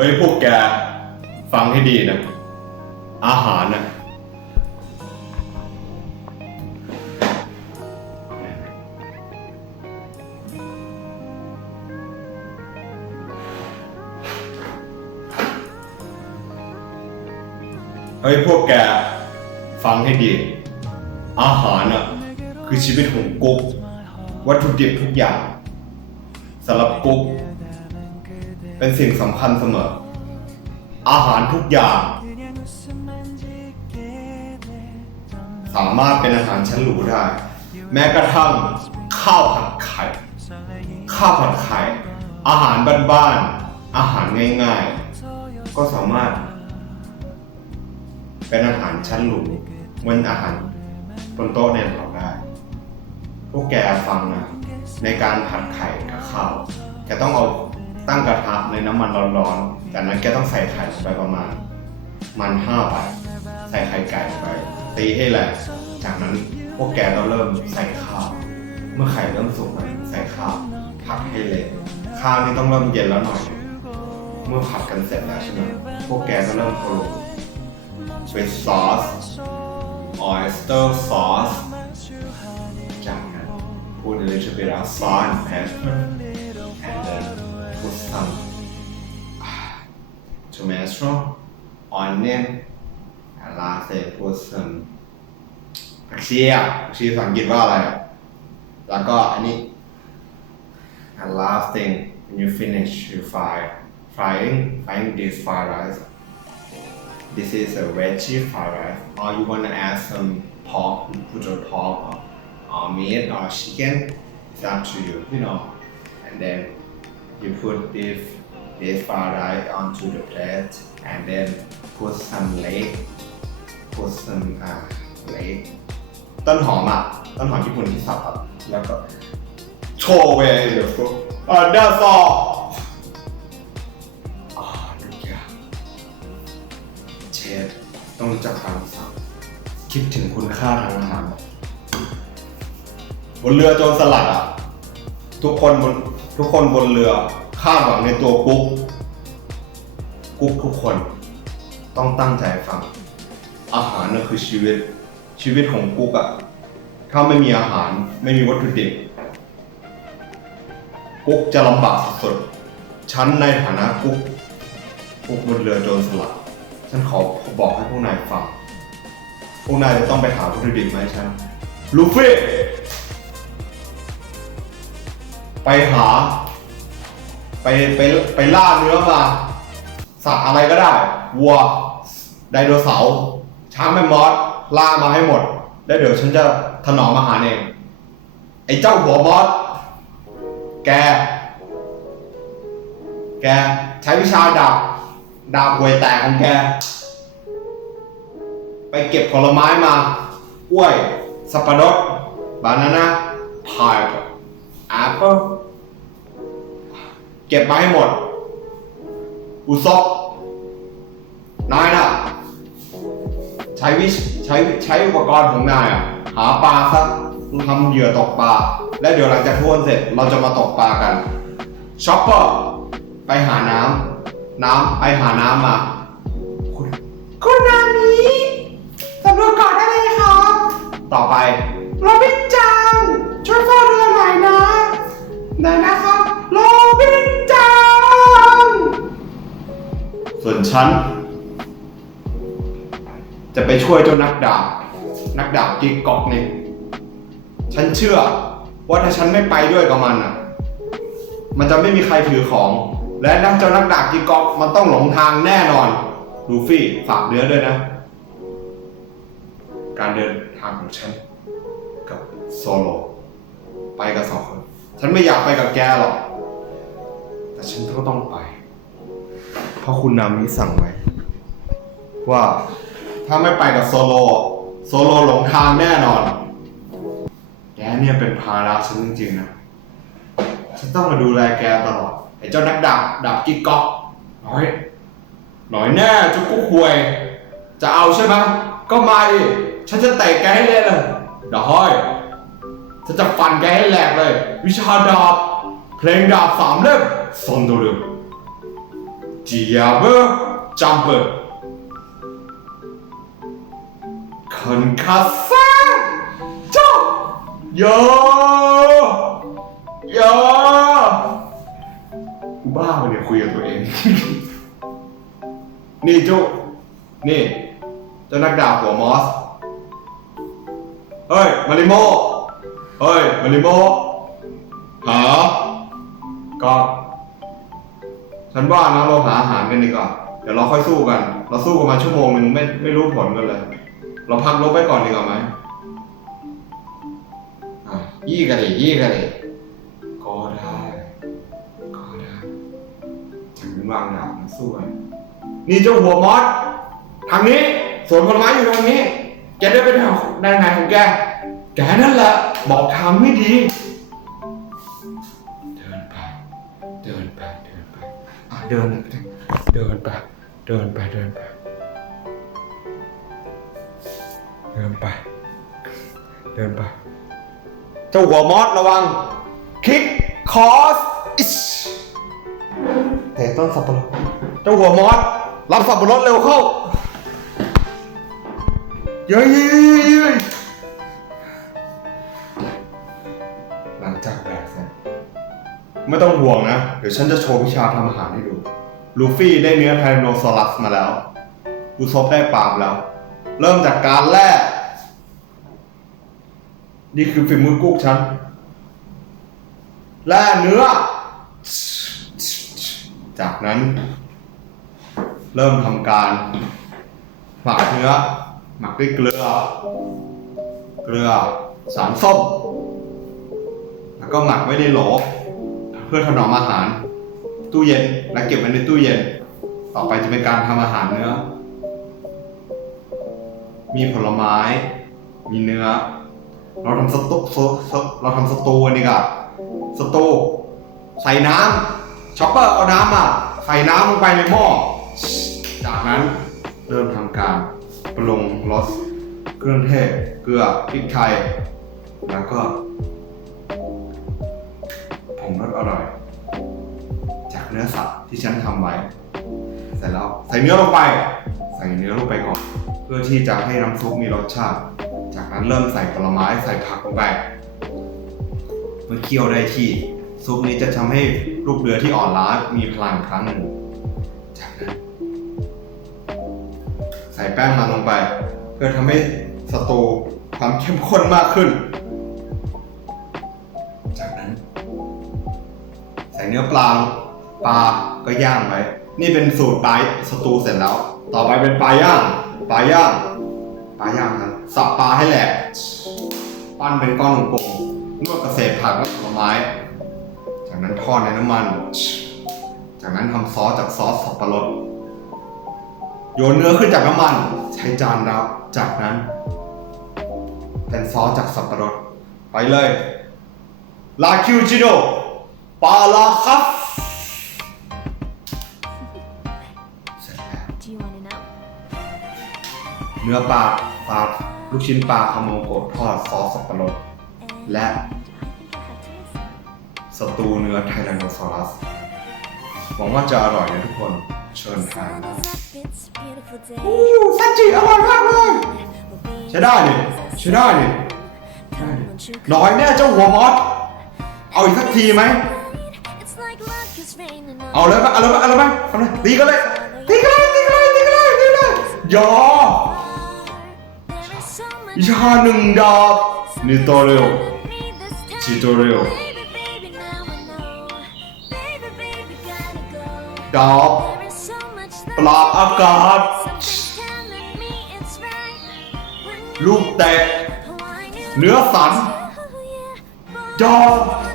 เฮ้ยพวกแกฟังให้ดีนะ อาหารนะเฮ้ยพวกแกฟังให้ดี อาหารน่ะ คือชีวิตของกุ๊กวัตถุดิบทุกอย่างสำหรับกุ๊ก เป็นสิ่งสำคัญเสมอ อาหารทุกอย่าง สามารถเป็นอาหารชั้นหรูได้ แม้กระทั่งข้าวผัดไข่ข้าวผัดไข่อาหารบ้านๆอาหารง่ายๆ ก็สามารถ เป็นอาหารชั้นหรูเหมือนอาหารบนโต๊ะในเราได้ พวกแกฟังนะในการผัดไข่กับข้าวแกต้องเอา ตั้งกระทะในน้ำมันร้อนๆ จากนั้นแกต้องใส่ไข่ลงไปประมาณ มันห้าใบใส่ไข่ไก่ไป ตีให้แหลกจากนั้นพวกแกต้องเริ่มใส่ข้าว เมื่อไข่เริ่มสุกใส่ข้าวผัดให้เละข้าวนี่ต้องเริ่มเย็นแล้วหน่อย เมื่อผัดกันเสร็จแล้วใช่ไหมพวกแกก็เริ่มโปรุง with sauce oyster sauce จากนั้น put a little bit of salt and pepper and then put some ah, tomato onion and lastly put some ผักชีอ่ะผักชีภาษาอังกฤษว่าอะไรอ่ะ แล้วก็อันนี้ and last thing when you finish you fry frying frying this fried rice This is a veggie fried rice. Or you wanna add some pork, you put a pork or, or meat or chicken. It's up to you, you know. You put this this fried rice onto the plate and then put some leg, put some uh, leg. ต้นหอมอะ ต้นหอมญี่ปุ่นที่สับอะแล้วก็โชว์เวย์เดี๋ยวก็อ่า that's all อ่าทุกอย่าเชฟต้องรู้จักการสั่งคิดถึงคุณค่าทางอาหารบนเรือโจรสลัดอะ ทุกคนบน ทุกคนบนเรือคาดหวังในตัวกุ๊ก กุ๊กทุกคนต้องตั้งใจฟัง อาหารนั่นคือชีวิต ชีวิตของกุ๊กอะถ้าไม่มีอาหารไม่มีวัตถุดิบ กุ๊กจะลำบากสุดๆฉันในฐานะกุ๊ก กุ๊กบนเรือโจรสลัด ฉันขอบอกให้พวกนายฟัง พวกนายจะต้องไปหาวัตถุดิบมาให้ฉัน ลูฟี่ ไปหา ไปไปไปล่าเนื้อมา สัตว์อะไรก็ได้ วัว ไดโนเสาร์ ช้างแม่มอส ล่ามาให้หมด แล้วเดี๋ยวฉันจะถนอมอาหารเอง ไอ้เจ้าหัวมอส แก แกใช้วิชาดาบ ดาบหวยแตกของแก ไปเก็บผลไม้มา กล้วย สับปะรด บานาน่าพาย อปเปิลเก็บมาให้หมด อุซบนายน่ะใช้วิชใช้ใช้อุปกรณ์ของนายอะ หาปลาสักทำเหยื่อตกปลา แล้วเดี๋ยวหลังจากทวนเสร็จเราจะมาตกปลากันช็อปเปอร์ไปหาน้ำน้ำไปหาน้ำมา คุณคุณนามิสำรวจก่อนได้เลยครับ ต่อไปโรบินจัง ช่วยเฝ้าเรือหน่อยนะได้นะครับโรบินจังส่วนฉัน จะไปช่วยเจ้านักดาบ นักดาบกิ๊กก๊อกนี่ฉันเชื่อว่าถ้าฉันไม่ไปด้วยกับมันอะ มันจะไม่มีใครถือของ และนักเจ้านักดาบกิ๊กก๊อกมันต้องหลงทางแน่นอนลูฟี่ฝากเนื้อด้วยนะ การเดินทางของฉันกับโซโล ไปกับสองคน ฉันไม่อยากไปกับแกหรอก แต่ฉันก็ต้องไป เพราะคุณนามิสั่งไว้ว่าถ้าไม่ไปกับโซโล โซโลหลงทางแน่นอน แกเนี่ยเป็นภาระฉันจริงๆนะ ฉันต้องมาดูแลแกตลอด ไอ้เจ้านักดาบดาบกิ๊กก๊อกน้อยหน่อยแน่จุกกุ๊กหวย จะเอาใช่ไหมก็มาดิ ฉันจะเตะแกให้เละเลยเดี๋ยวห้อย ฉันจะฟันแกให้แหลกเลย วิชาดาบ เพลงดาบสามเล่มซอนโดเรม Diable Jumper คันคาซ่าจ้าโยโยกูบ้าไปเนี่ยคุยกับตัวเอง นี่เจ้านี่เจ้านักดาบหัวมอส เฮ้ย มาริโม เฮ้ยมาริโมหาก็ฉันว่านะเราหาอาหารกันดีกว่าเดี๋ยวเราค่อยสู้กัน เราสู้กันมาชั่วโมงหนึ่งไม่ไม่รู้ผลกันเลย เราพักลบไปก่อนดีกว่าไหมอะยี่กันเลยยี่กันเลยก็ได้ก็ได้ถึงวางดาบมาสู้กันนี่เจ้าหัวมอสทางนี้สวนผลไม้อยู่ทางนี้แกได้ไปทางได้ไงของแก แกนั่นแหละบอกทางไม่ดี เดินไป เดินไป เดินไปอะเดินไปเดินไป เดินไป เดินไป เดินไป เดินไป เจ้าหัวมอสระวัง คิกคอสอิชเตะต้นสับปะรด เจ้าหัวมอสรับสับปะรดเร็วเข้า เย้ ลังจากแบกเสร็จไม่ต้องห่วงนะ เดี๋ยวฉันจะโชว์วิชาทำอาหารให้ดู ลูฟี่ได้เนื้อไทรโนซอรัสมาแล้วอุซบได้ปาล์มแล้ว เริ่มจากการแล่นี่คือฝีมือกุ๊กฉัน แล่เนื้อ จากนั้น เริ่มทำการหมักเนื้อ หมักด้วยเกลือ เกลือ สารส้ม แล้วก็หมักไว้ในโหลเพื่อถนอมอาหาร ตู้เย็นและเก็บไว้ในตู้เย็น ต่อไปจะเป็นการทำอาหารเนื้อ มีผลไม้ มีเนื้อ เราทำสตูสสเราทำสตูกันดีกว่าสตูใส่น้ำช็อปเปอร์เอาน้ำมาใส่น้ำลงไปในหม้อ จากนั้นเริ่มทำการปรุงรสเครื่องเทศเกลือพริกไทย แล้วก็ อร่อย จากเนื้อสัตว์ที่ฉันทำไว้เสร็จแล้วใส่เนื้อลงไป ใส่เนื้อลงไปก่อน เพื่อที่จะให้น้ำซุปมีรสชาติ จากนั้นเริ่มใส่ผลไม้ใส่ผักลงไปเมื่อเคี่ยวได้ที่ซุปนี้จะทำให้ลูกเรือที่อ่อนล้ามีพลังครั้งหนึ่งจากนั้นใส่แป้งมันลงไป เพื่อทำให้สตูความเข้มข้นมากขึ้น เนื้อปลาปลาก็ย่างไว้ นี่เป็นสูตรปลาสตูเสร็จแล้ว ต่อไปเป็นปลาย่าง ปลาย่าง ปลาย่างครับสับปลาให้แหลก ปั้นเป็นก้อนกลมนวดกระเศษผักและผลไม้ จากนั้นทอดในน้ำมัน จากนั้นทำซอสจากซอสสับปะรด โยนเนื้อขึ้นจากน้ำมัน ใช้จานรับ จากนั้น เป็นซอสจากสับปะรด ไปเลยลาคิวจิโน ปลาลาคัฟเสร็จแล้ว Do you want to know? เนื้อปลาปลาลูกชิ้นปลาคาโมโกะทอดซอสสับปะรด And Lạ. I think I have to สตูเนื้อไทแรนโนซอรัส หวังว่าจะอร่อยนะทุกคนเชิญทาน It's a beautiful day. อู้ซันจิอร่อยมากเลยใช้ได้ดิใช้ได้ดิ Come on, you น้อยแน่เจ้าหัวมอสเอาอีกสักทีไหม It's เอาเลยปะเอาเลยปะเอาเลยปะเอาเลยตีกันเลยตีกันเลยตีกันเลยตีกันเลยตีกันเลยยอ There is so much วิชาหนึ่งดาบนี่ตัวเร็ว in me this time. ชีตัวเร็ว Baby, baby, now I know. Baby, baby, gotta go. ดาบ There is so much ปราบอากาศ Something's telling me it's right. When ลูกเตะ Why you เนื้อสัน Oh, yeah.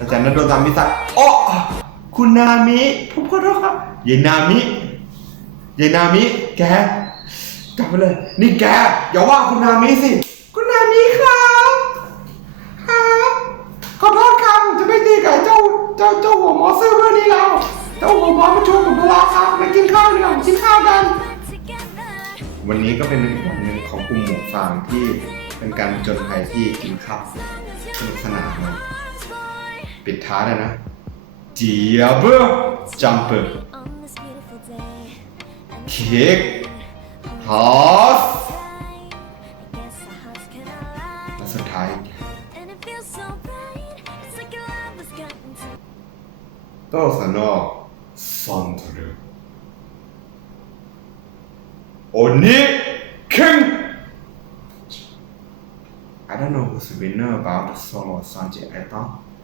อาจารย์นันโดนตามิสักโอ้คุณนามิผมขอโทษครับเยายนามิเยายนามิ แกกลับไปเลย นี่แก อย่าว่าคุณนามิสิ คุณนามิครับ ครับขอโทษครับผมจะไม่ตีกับเจ้า เจ้าเจ้าหัวหมอซื้อเรื่องนี้แล้วเจ้าหัวหมอมาชวนผมเวลาครับมากินข้าวดีกว่ากินข้าวกัน วันนี้ก็เป็นอีกวันหนึ่งของกลุ่มหมวกฟางที่เป็นการจนภัยที่กินข้าวสนุกสนานเลย ปิดท้ายเลยนะ Diable Jumper On this beautiful day, and Kick Horse I guess our hearts can align. และสุดท้าย And it feels so right. It's like our love was gotten to โตสนอซอนทรุโอนิคิง I don't know who's the winner about the solo Sanjay. I